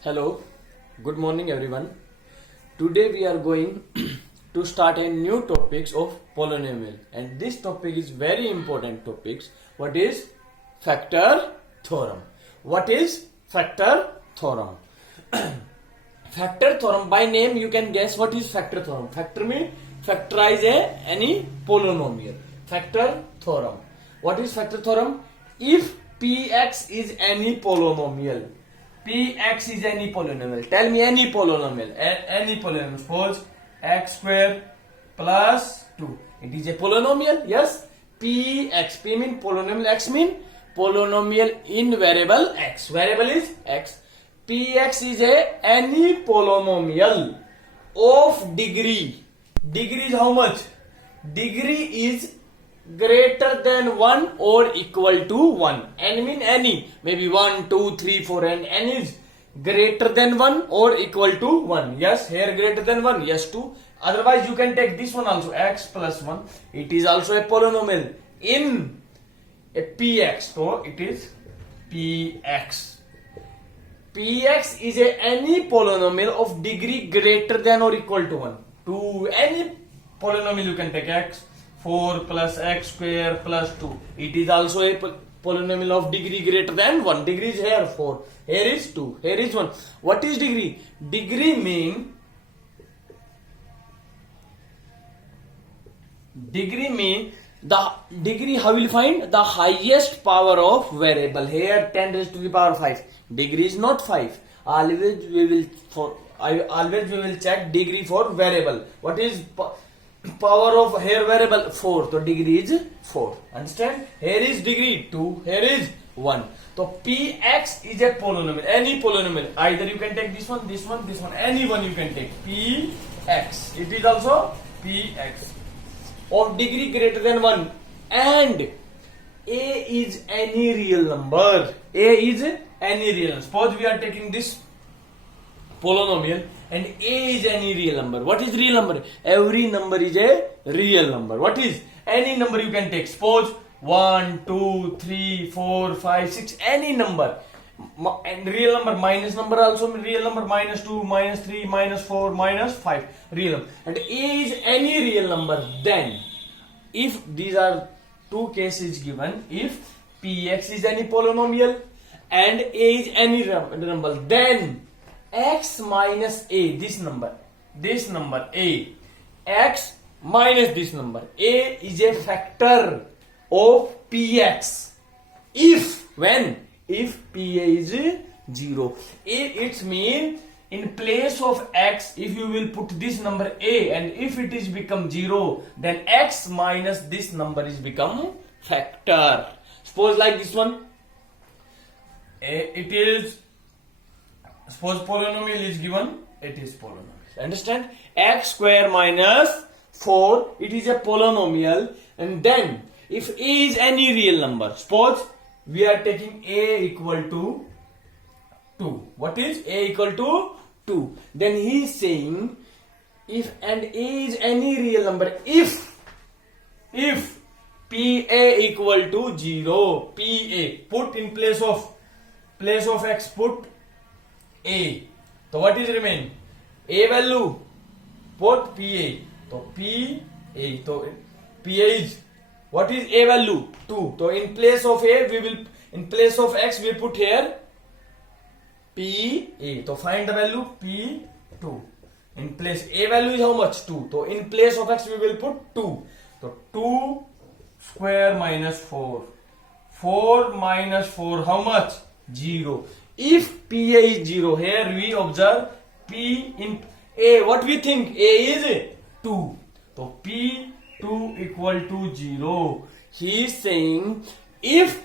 Hello, good morning everyone. Today we are going to start a new topics of polynomial, and this topic is very important topics. What is factor theorem? What is factor theorem? Factor theorem, by name you can guess what is factor theorem. Factor means factorize any polynomial. Factor theorem. What is factor theorem? If px is any polynomial, px is any polynomial. Tell me any polynomial. Any polynomial. Suppose x square plus 2. It is a polynomial. Yes. Px. P mean polynomial. X mean polynomial in variable x. Variable is x. Px is any polynomial of degree. Degree is how much? Degree is greater than 1 or equal to 1. N mean any. Maybe 1, 2, 3, 4 and n is greater than 1 or equal to 1. Yes, here greater than 1. Yes, 2. Otherwise you can take this one also, x plus 1. It is also a polynomial in a px. So it is px. Px is any polynomial of degree greater than or equal to 1. To any polynomial you can take x. 4 plus x square plus 2. It is also a polynomial of degree greater than 1. Degree is here 4. Here is 2. Here is 1. What is degree? Degree mean the degree, how will you find? The highest power of variable. Here 10 raised to the power 5. Degree is not 5. Always we will check degree for variable. What is power of here variable? 4. So degree is 4. Understand? Here is degree 2. Here is 1. So px is a polynomial. Any polynomial. Either you can take this one, this one, this one. Any one you can take. Px. It is also px of degree greater than 1. And a is any real number. A is any real number. Suppose we are taking this polynomial and a is any real number. What is real number? Every number is a real number. What is? Any number you can take. Suppose 1, 2, 3, 4, 5, 6, any number. And real number, minus number also real number, minus 2, minus 3, minus 4, minus 5, real number. And a is any real number. Then, if these are two cases given, if px is any polynomial and a is any number, then x minus a, this number a, x minus this number a is a factor of px if pa is 0. It means in place of x, if you will put this number a, and if it is become 0, then x minus this number is become factor. Suppose like this one, it is, suppose polynomial is given, it is polynomial. Understand? X square minus 4, it is a polynomial. And then if a is any real number, suppose we are taking a equal to 2. What is a equal to 2? Then he is saying if and a is any real number, if pa equal to 0, pa, put in place of x, put a. So what is remain? A value, put pa. So pa. So pa is, what is a value? 2. So in place of a, we will, in place of x, we put here pa. So find the value p2. In place, a value is how much? 2. So in place of x, we will put 2. So 2 square minus 4. 4 minus 4, how much? 0. If pa is 0, here we observe p in a. What we think? A is 2. So p2 equal to 0. He is saying if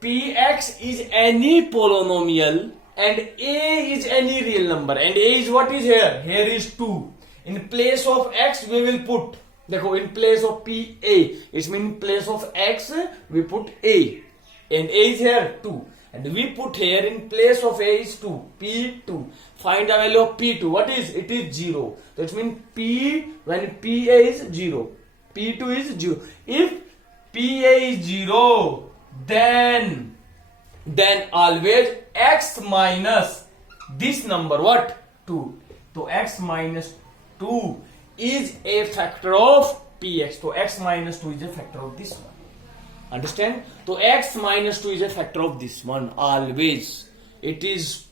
px is any polynomial and a is any real number, and a is what is here? Here is 2. In place of x, we will put, in place of pa, it means in place of x, we put a. And a is here 2. And we put here in place of a is 2, p2. Find the value of p2. What is? It is 0. That means p, when pa is 0, p2 is 0. If pa is 0, then then always x minus this number, what? 2. So x minus 2 is a factor of px. So x minus 2 is a factor of this one. Understand? So x minus 2 is a factor of this one always. It is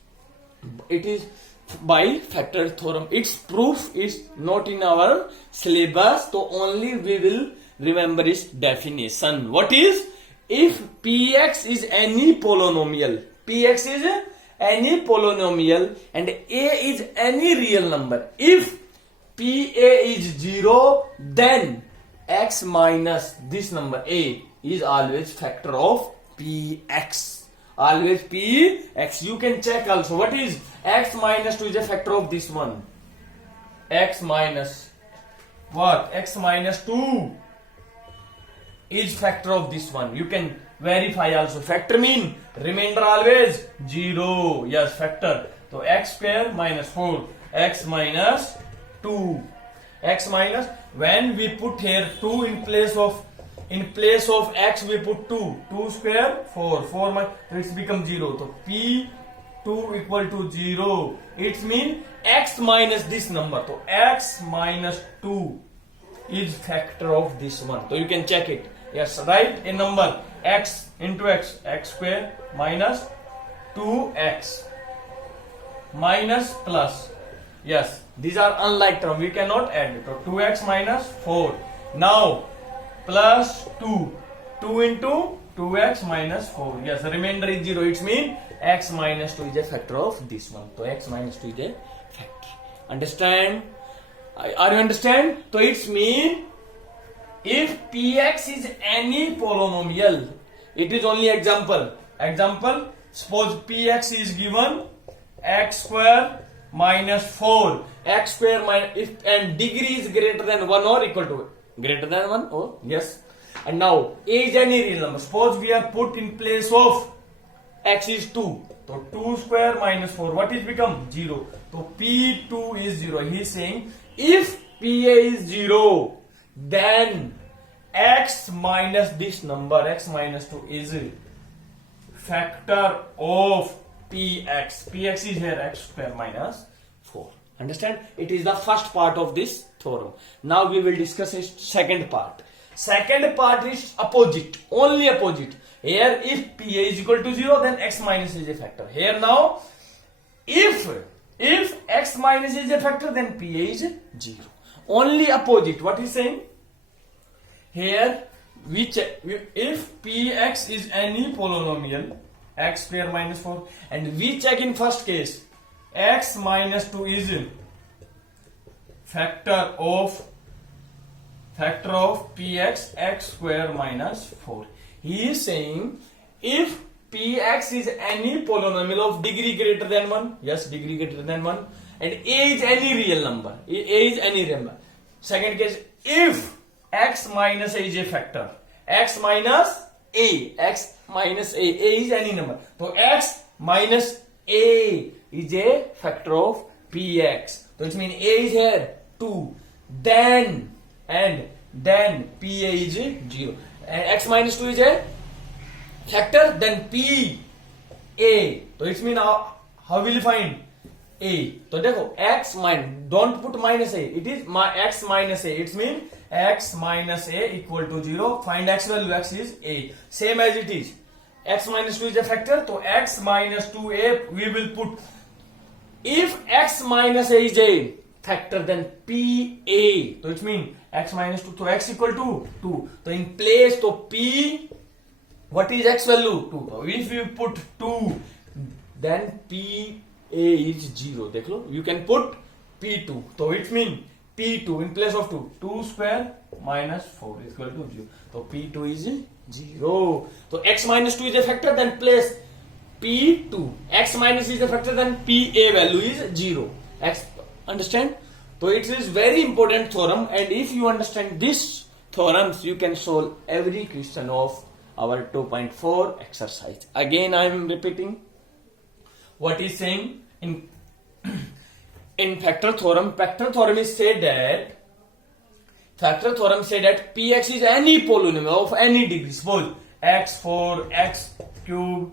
by factor theorem. Its proof is not in our syllabus, so only we will remember its definition. What is? If px is any polynomial, px is any polynomial and a is any real number. If pa is 0, then x minus this number a is always factor of px. Always px. You can check also. What is x minus 2 is a factor of this one. X minus what? X minus 2 is factor of this one. You can verify also. Factor mean remainder always 0. Yes, factor. So x square minus 4. X minus 2. X minus, when we put here 2 in place of x we put 2. 2 square 4. 4 minus, so it's become 0. So p2 equal to 0. It means x minus this number. So x minus 2 is factor of this one. So you can check it. Yes, write a number x into x. X square minus 2x minus plus. Yes, these are unlike term. We cannot add it. So 2x minus 4. Now plus 2. 2 into 2x minus 4. Yes, the remainder is 0. It means x minus 2 is a factor of this one. So x minus 2 is a factor. Understand? Are you understand? So it means if px is any polynomial, it is only example. Example, suppose px is given x square minus 4. X square minus, if and degree is greater than 1 or equal to greater than 1 or yes. And now a is any real number. Suppose we are put in place of x is 2. So 2 square minus 4. What is become? 0. So p2 is 0. He is saying if pa is 0, then x minus this number, x minus 2 is factor of px. Px is here x square minus 4. Understand? It is the first part of this theorem. Now we will discuss its second part. Second part is opposite. Only opposite. Here if pa is equal to 0, then x minus is a factor. Here now if x minus is a factor, then pa is 0. Only opposite. What is saying? Here we check if px is any polynomial, x square minus 4, and we check in first case x minus 2 is factor of px, x square minus 4. He is saying if px is any polynomial of degree greater than 1, yes, degree greater than 1, and a is any real number, a is any real number. Second case, if x minus a is a factor, x minus a is any number. So x minus a is a factor of px. So it means a is here 2, then pa is 0, and x minus 2 is a factor, then p a. So it means how will you find a? So देखो x minus, don't put minus a, it is x minus a. It means x minus a equal to 0. Find x value, x is a. Same as it is. X minus 2 is a factor, so x minus 2a we will put. If x minus a is a factor, then pa. So it means x minus 2. So x equal to 2. So in place, so p, what is x value? 2. So if you put 2, then pa is 0. देख लो, you can put p2. So it means p2 in place of 2. 2 square minus 4 is equal to 0. So p2 is 0. So x minus 2 is a factor, then place p2. X minus is a factor, then pa value is 0. X, understand? So it is very important theorem, and if you understand this theorems, you can solve every question of our 2.4 exercise. Again I am repeating what is saying in factor theorem. Factor theorem is said that px is any polynomial of any degree. Suppose x4, x cube,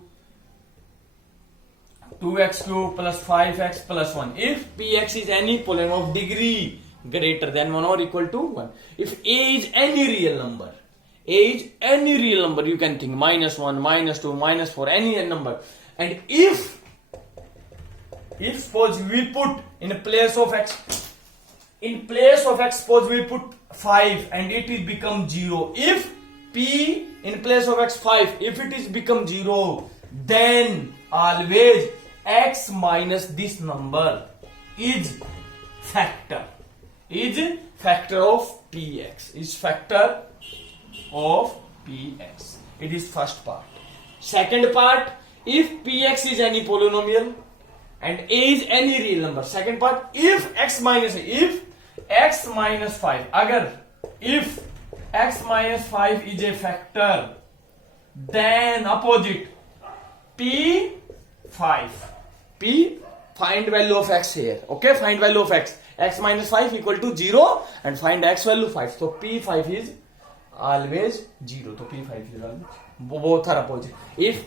2x cube plus 5x plus 1. If px is any polynomial of degree greater than 1 or equal to 1. If a is any real number, you can think -1, -2, -4, any number. And if suppose we put in place of x, suppose we put 5 and it will become 0. If p in place of x 5, if it is become 0, then always x minus this number is factor of px, It is first part. Second part, if px is any polynomial and a is any real number. Second part, if x minus 5, if x minus 5 is a factor, then opposite p5. Find value of x here. Okay, find value of x. X minus 5 equal to 0 and find x value 5. So p5 is always 0. So p5 is always, both are opposite. If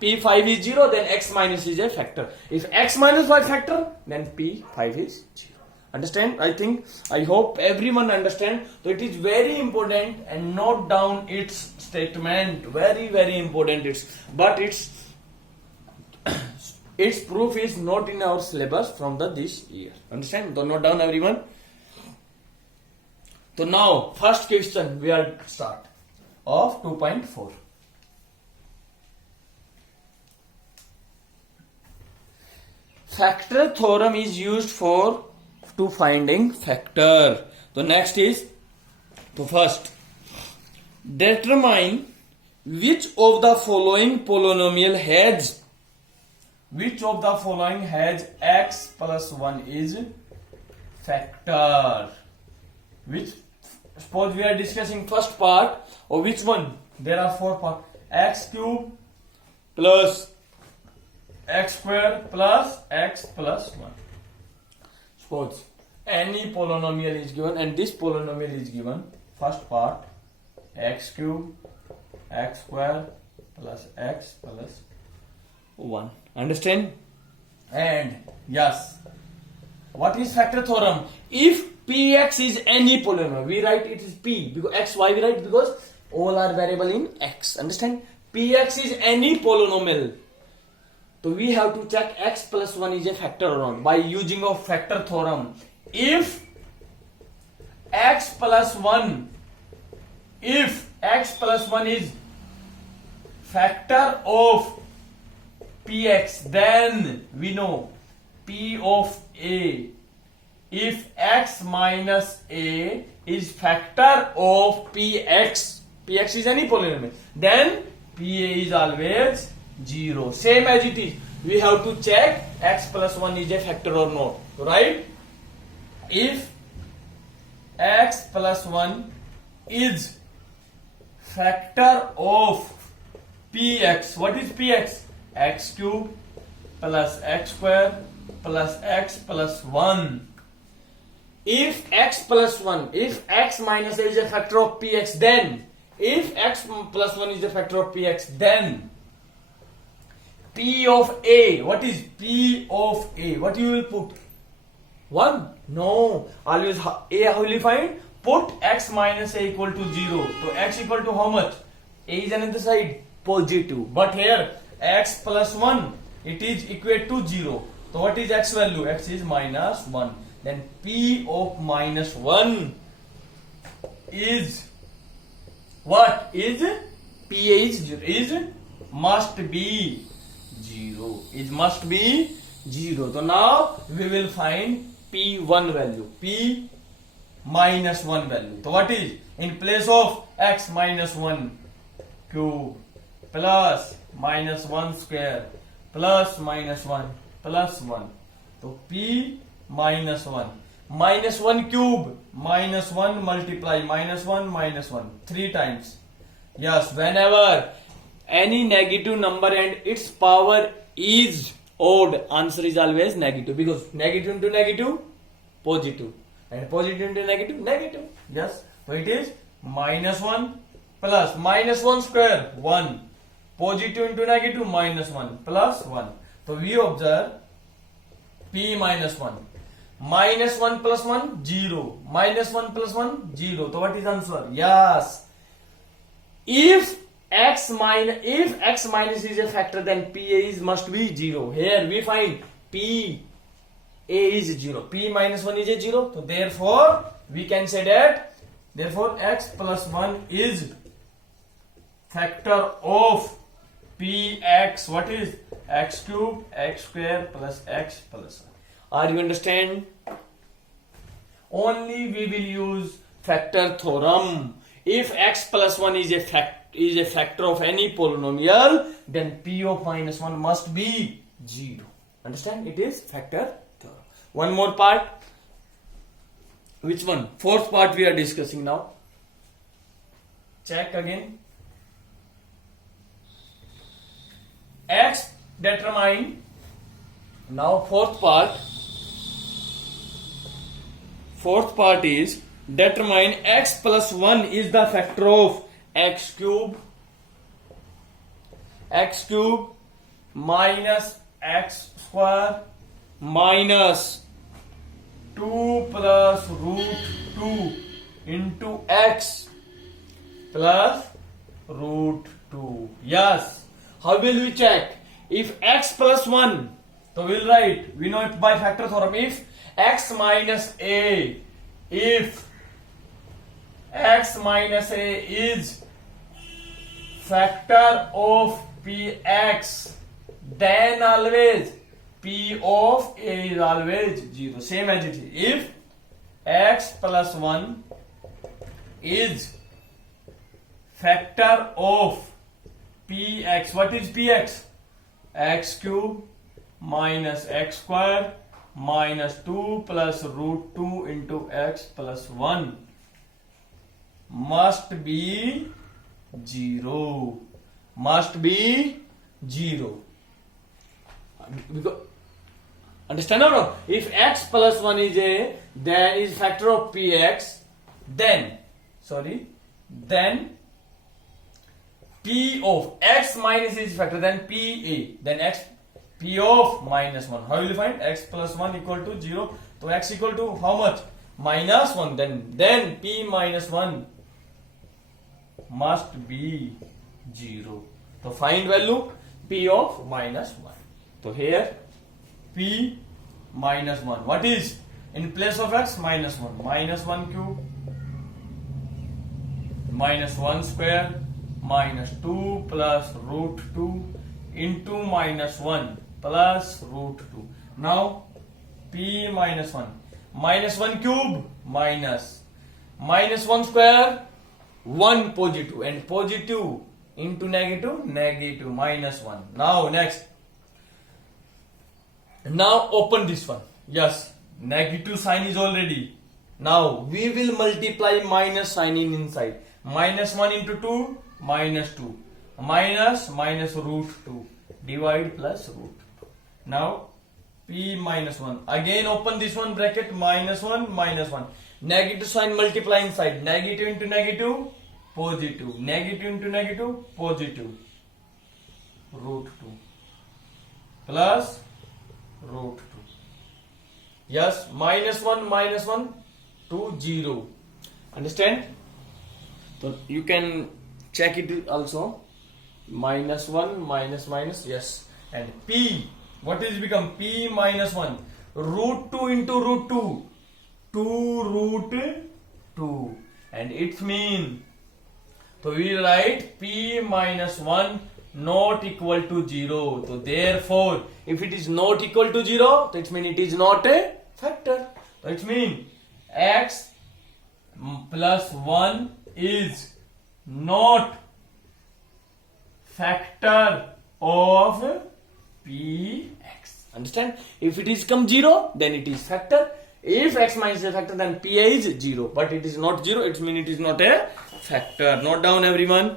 p5 is 0, then x minus is a factor. If x minus 5 factor, then p5 is 0. Understand? I hope everyone understand. So it is very important and note down its statement. Very, very important. Its proof is not in our syllabus from this year. Understand? So note down everyone. So now first question we are start of 2.4. Factor theorem is used to finding factor. The next is, so first determine which of the following polynomial has x plus 1 is factor. Suppose we are discussing first part of which one? There are 4 parts. X cube plus x square plus x plus 1. Suppose any polynomial is given and this polynomial is given. First part, x cube, x square plus x plus 1. Understand? And yes, what is factor theorem? If px is any polynomial, we write it is p because x. Why we write? Because all are variable in x. Understand? Px is any polynomial. So we have to check x plus 1 is a factor or not by using of factor theorem. If x plus 1 is factor of px, then we know p of a. If x minus a is factor of px is any polynomial, then pa is always 0. Same as it is, we have to check x plus 1 is a factor or not, right? If x plus 1 is factor of px, what is px? X cube plus x square plus x plus 1. If x minus a is a factor of px, then if x plus 1 is a factor of px, then p of a, what is p of a? What you will put? 1? No. Always a, how will you find? Put x minus a equal to 0. So x equal to how much? A is on the side positive. But here x plus 1, it is equal to 0. So what is x value? X is minus 1. Then p of minus 1 is what? Is pa is must be 0. It must be 0. So now we will find p1 value. P minus 1 value. So what is? In place of x minus 1 cube plus minus 1 square plus minus 1 plus 1. So p minus 1. Minus 1 cube minus 1 multiply minus 1 minus 1. 3 times. Yes, whenever any negative number and its power is odd, answer is always negative, because negative into negative, positive, and positive into negative, negative. Yes, so it is minus 1 plus minus 1 square 1, positive into negative minus 1 plus 1. So we observe p minus 1. Minus 1 plus 1, 0. Minus 1 plus 1, 0. So what is answer? Yes. If x minus is a factor, then pa is must be 0. Here we find p a is 0. P minus 1 is a 0. So therefore we can say that therefore x plus 1 is factor of px. What is x cube x square plus x plus 1. Are you understand? Only we will use factor theorem. If x plus 1 is a factor of any polynomial, then p of minus 1 must be 0. Understand? It is factor theorem. One more part. Which one? Fourth part we are discussing now. Check again. X determine. Now fourth part is determine x plus 1 is the factor of x cube minus x square minus 2 plus root 2 into x plus root 2. Yes. How will we check? If x plus 1, so we'll write, we know it by factor theorem. If x minus a is factor of px, then always p of a is always 0. Same as it is. If x plus 1 is factor of px, what is px? X cube minus x square minus 2 plus root 2 into x plus 1 must be 0. Must be 0. Understand or no? If x plus 1 is factor of px, then p of x minus is factor, then pa, then x p of minus 1. How will you find? X plus 1 equal to 0. So x equal to how much? Minus 1. Then p minus 1 must be 0. So find value p of minus 1. So here p minus 1. What is in place of x? Minus 1. Minus 1 cube minus 1 square minus 2 plus root 2 into minus 1 plus root 2. Now p minus 1. Minus 1 cube minus 1 square 1 positive, and positive into negative minus 1. Now next. Now open this one. Yes, negative sign is already. Now we will multiply minus sign in inside. Minus 1 into 2 minus 2 minus root 2 divide plus root 2. Now p minus 1. Again open this one bracket, minus 1 minus 1. Negative sign multiply inside. Negative into negative positive. Negative into negative positive. Root 2 plus root 2. Yes, minus 1 to 0. Understand? So you can check it also. Minus 1 minus, yes. And p, what is become? P minus 1. Root 2 into root 2. 2 root 2. And it means, so we write p minus 1 not equal to 0. So therefore, if it is not equal to 0, that means it is not a factor. So it means x plus 1 is not factor of px. Understand? If it is come 0, then it is factor. If x minus is a factor, then pa is 0. But it is not 0, it means it is not a factor. Note down everyone.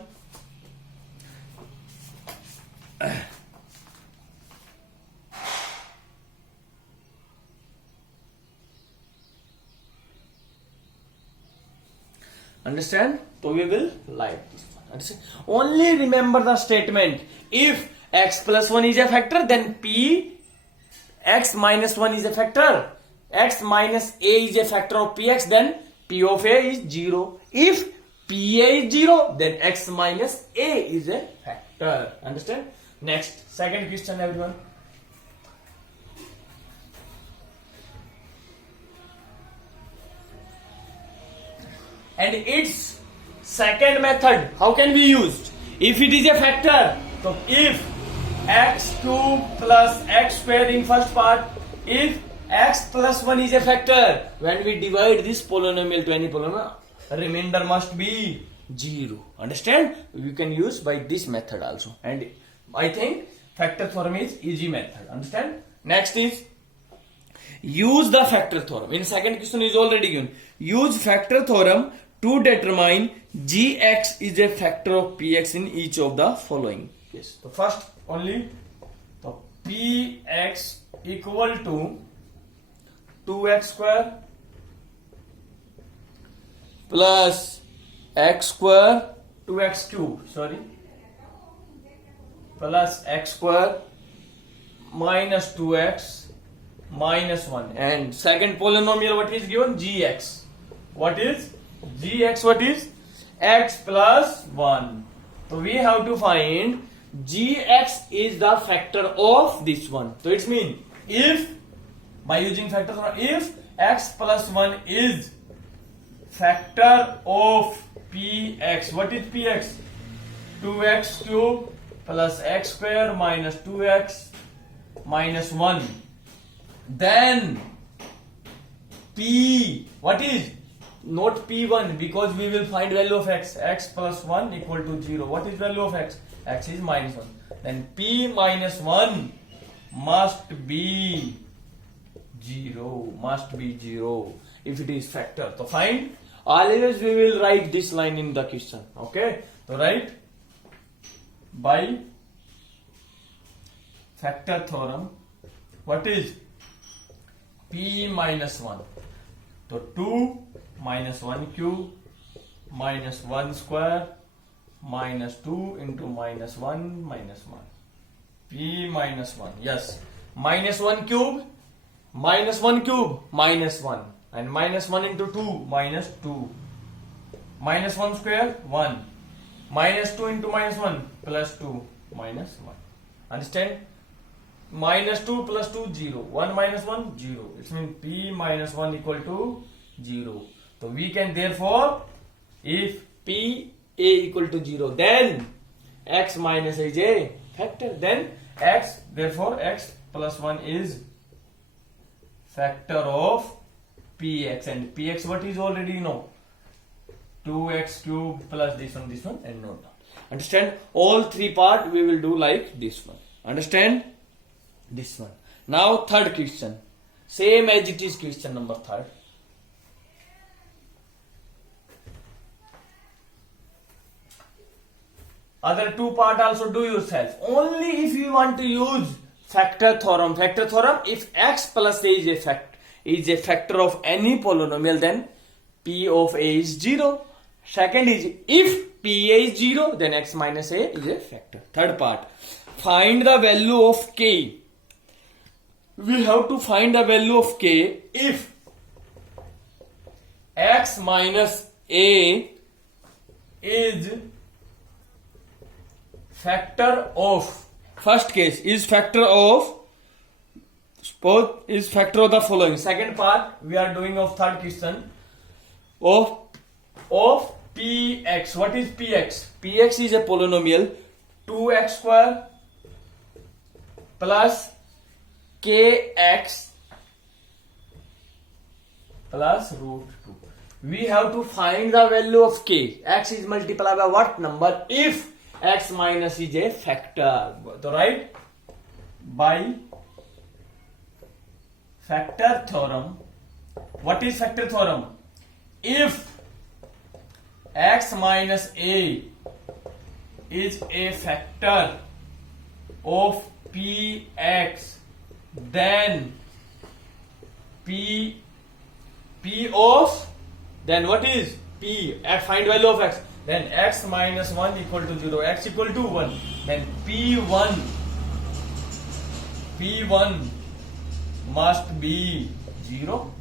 Understand? So we will like this one. Understand? Only remember the statement. If x plus 1 is a factor, then p x minus 1 is a factor. X minus a is a factor of px, then p of a is 0. If pa is 0, then x minus a is a factor. Understand? Next, second question, everyone. And its second method, how can be used? If it is a factor, so if x cube plus x square in first part, if x plus 1 is a factor, when we divide this polynomial to any polynomial, remainder must be 0. Understand? You can use by this method also. And I think factor theorem is easy method. Understand? Next is use the factor theorem. In second question is already given. Use factor theorem to determine gx is a factor of px in each of the following case. So first only, so px equal to 2x square plus x square 2x cube, sorry, plus x square minus 2x minus 1. And second polynomial, what is given? Gx. What is gx? What is x plus 1? So we have to find gx is the factor of this one. So it means if, by using factor theorem, if x plus 1 is factor of px, what is px? 2x cube plus x square minus 2x minus 1. Then p, what is? Not p1, because we will find value of x. X plus 1 equal to 0. What is value of x? X is minus 1. Then p minus 1 must be 0. Must be 0 if it is factor. So find. Always we will write this line in the question. Okay. So write by factor theorem. What is p minus 1? So 2 minus 1 cube minus 1 square minus 2 into minus 1 minus 1. P minus 1. Yes. Minus 1 cube minus 1 cube minus 1. And minus 1 into 2 minus 2. Minus 1 square 1. Minus 2 into minus 1 plus 2 minus 1. Understand? Minus 2 plus 2 0. 1 minus 1 0. It means p minus 1 equal to 0. So we can therefore, if p a equal to 0, then x minus a is a factor. Then x, therefore x plus 1 is factor of px, and px what is already know? 2x cube plus this one and note down. Understand? All three part we will do like this one. Understand? This one. Now third question. Same as it is question number third. Other two part also do yourself. Only if you want to use factor theorem. Factor theorem, if x plus a is a factor of any polynomial, then p of a is 0. Second is, if pa is 0, then x minus a is a factor. Third part, find the value of k. We have to find the value of k if x minus a is factor of, first case is factor of, suppose is factor of the following. Second part we are doing of third question of px. What is px? Px is a polynomial 2x square plus kx plus root 2. We have to find the value of k. X is multiplied by what number if x minus is a factor. So right, by factor theorem. What is factor theorem? If x minus a is a factor of px, then p of, then what is p? Find value of x. Then x minus 1 equal to 0, x equal to 1. Then p1 P1 must be 0.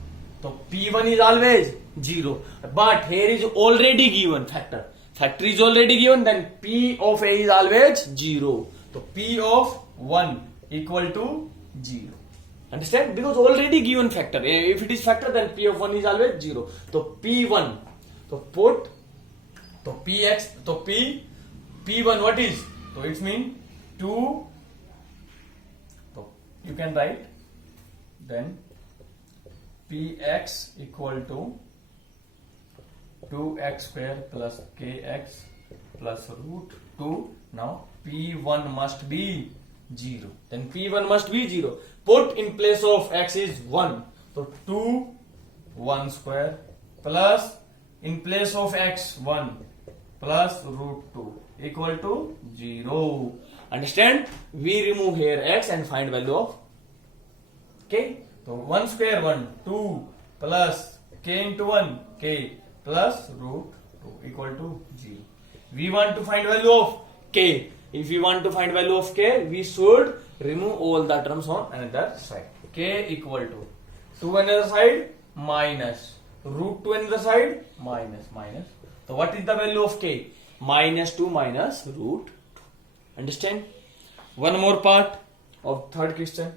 So P1 is always 0. But here is already given factor. Factor is already given, then P of A is always 0. So P of 1 equal to 0. Understand? Because already given factor. If it is factor, then P of 1 is always 0. So P1. So put. So Px. So P1 what is? So it means 2. So you can write then Px equal to 2x square plus kx plus root 2. Now P1 must be 0. Then P1 must be 0. Put in place of x is 1. So 2 1 square plus in place of x 1 plus root 2 equal to 0. Understand? We remove here x and find value of k. So 1 square 1 2 plus k into 1 k plus root 2 equal to 0. We want to find value of k. If we want to find value of k, we should remove all the terms on another side. K equal to 2 another side minus root 2 another side minus. So what is the value of k? Minus 2 minus root 2. Understand? One more part of third question.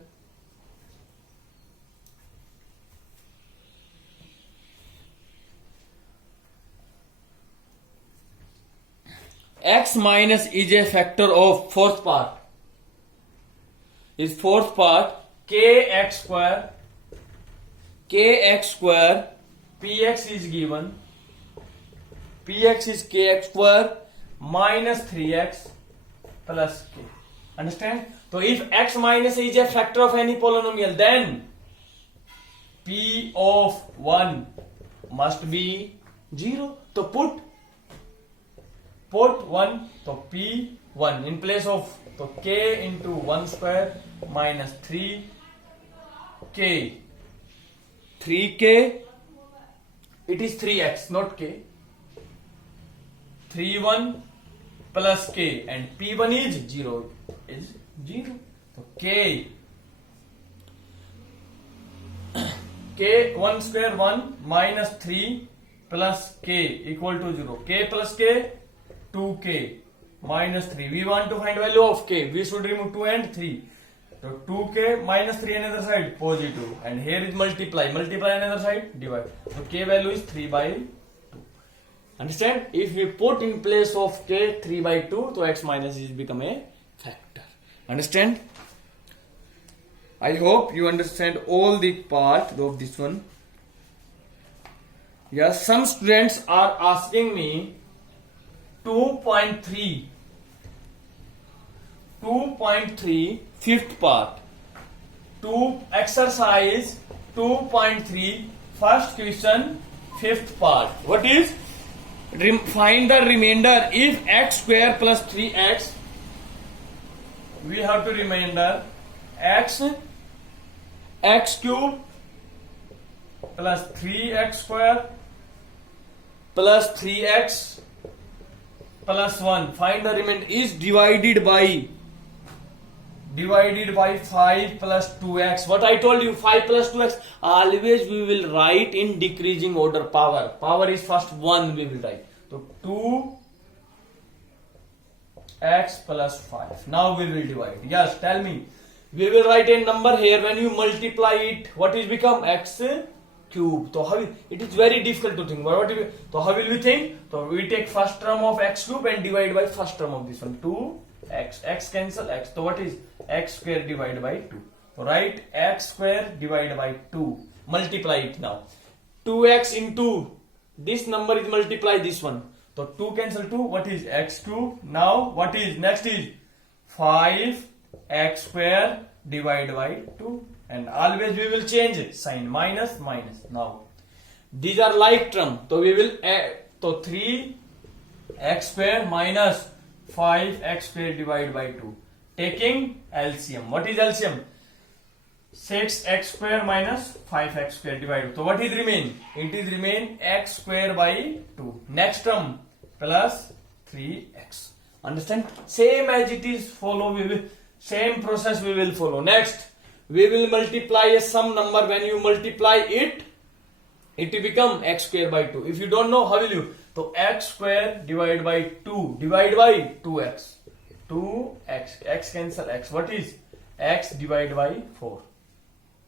X minus is a factor of fourth part. Is fourth part kx square. Kx square. Px is given. Px is kx square minus 3x plus k. Understand? So if x minus is a factor of any polynomial, then P of 1 must be 0. So put 1. So P1 in place of so k into 1 square minus 3k. 3k. It is 3x, not k. 3 plus k, and P1 is 0. Is 0. So k 1 square 1 minus 3 plus k equal to 0. K plus k 2k minus 3. We want to find value of k. We should remove 2 and 3. So 2k minus 3 another side positive, and here is multiply another side divide. So k value is 3 by 2. Understand? If we put in place of k 3 by 2, so x minus is become a factor. Understand? I hope you understand all the part of this one. Yes, some students are asking me 2.3 fifth part. Exercise 2.3 first question fifth part. What is? Find the remainder if x square plus 3x. We have to remainder x cube plus 3x square plus 3x plus 1. Find the remainder is divided by 5 plus 2x. What I told you, 5 plus 2x. Always we will write in decreasing order power. Power is first 1 we will write. So 2x plus 5. Now we will divide. Yes, tell me. We will write a number here. When you multiply it, what is become? X cube. So how it is very difficult to think. So how will we think? So we take first term of x cube and divide by first term of this one. 2x. X cancel x. So what is x square divided by 2? So write x square divided by 2. Multiply it now. 2x into this number is multiply this one. So 2 cancel 2. What is x cube? Now what is next is 5x square divided by 2. And always we will change it. Sign minus. Now these are like term. So we will add. So 3x square minus 5x square divided by 2. Taking LCM. What is LCM? 6x square minus 5x square divided. So what is remain? It is remain x square by 2. Next term plus 3x. Understand? Same as it is follow. We will Same process we will follow. Next, we will multiply a some number. When you multiply it, it will become x square by 2. If you don't know, how will you? So x square divided by 2, divide by 2x. 2x, x cancel x. What is x divided by 4?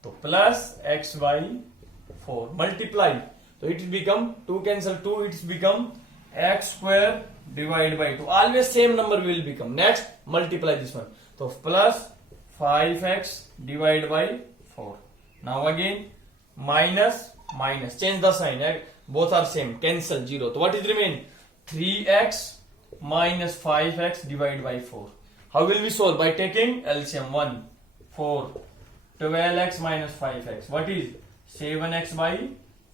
So plus x by 4. Multiply. So it will become 2 cancel 2. It will become x square divided by 2. Always same number will become. Next, multiply this one. So plus 5x divided by 4. Now again minus minus. Change the sign. Both are same. Cancel 0. So what is remain? 3x minus 5x divided by 4. How will we solve? By taking LCM. 1, 4. 12x minus 5x. What is? 7x by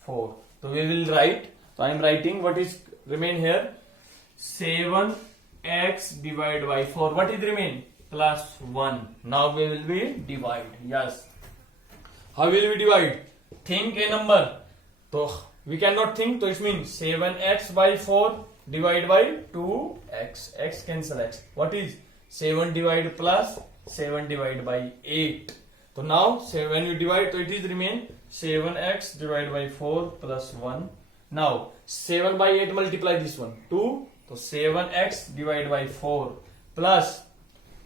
4. So we will write. So I am writing what is remain here. 7x divided by 4. What is remain? Plus 1. Now we will be divide. Yes. How will we divide? Think a number. So we cannot think. So it means 7x by 4 divided by 2x. X cancel x. What is 7 divided plus 7 divided by 8. So now when you divide, so it is remain 7x divided by 4 plus 1. Now 7 by 8 multiply this one 2. So 7x divided by 4 plus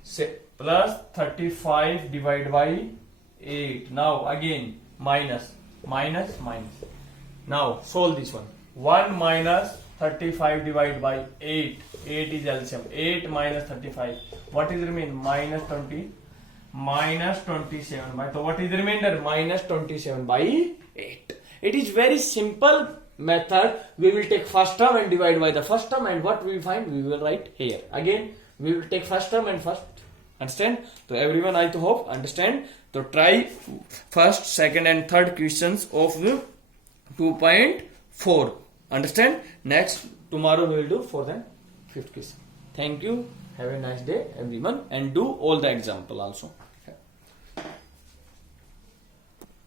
35 divided by 8. Now again minus minus minus. Now solve this one. 1 minus 35 divided by 8. 8 is LCM. 8 minus 35. What is remain? Minus 20. Minus 27 by. So what is the remainder? Minus 27 by 8. It is very simple method. We will take first term and divide by the first term, and what we will find, we will write here. Again, we will take first term and first. Understand? So everyone, I hope understand. So try first, second and third questions of the 2.4. Understand? Next, tomorrow we will do fourth and fifth question. Thank you. Have a nice day everyone, and do all the example also.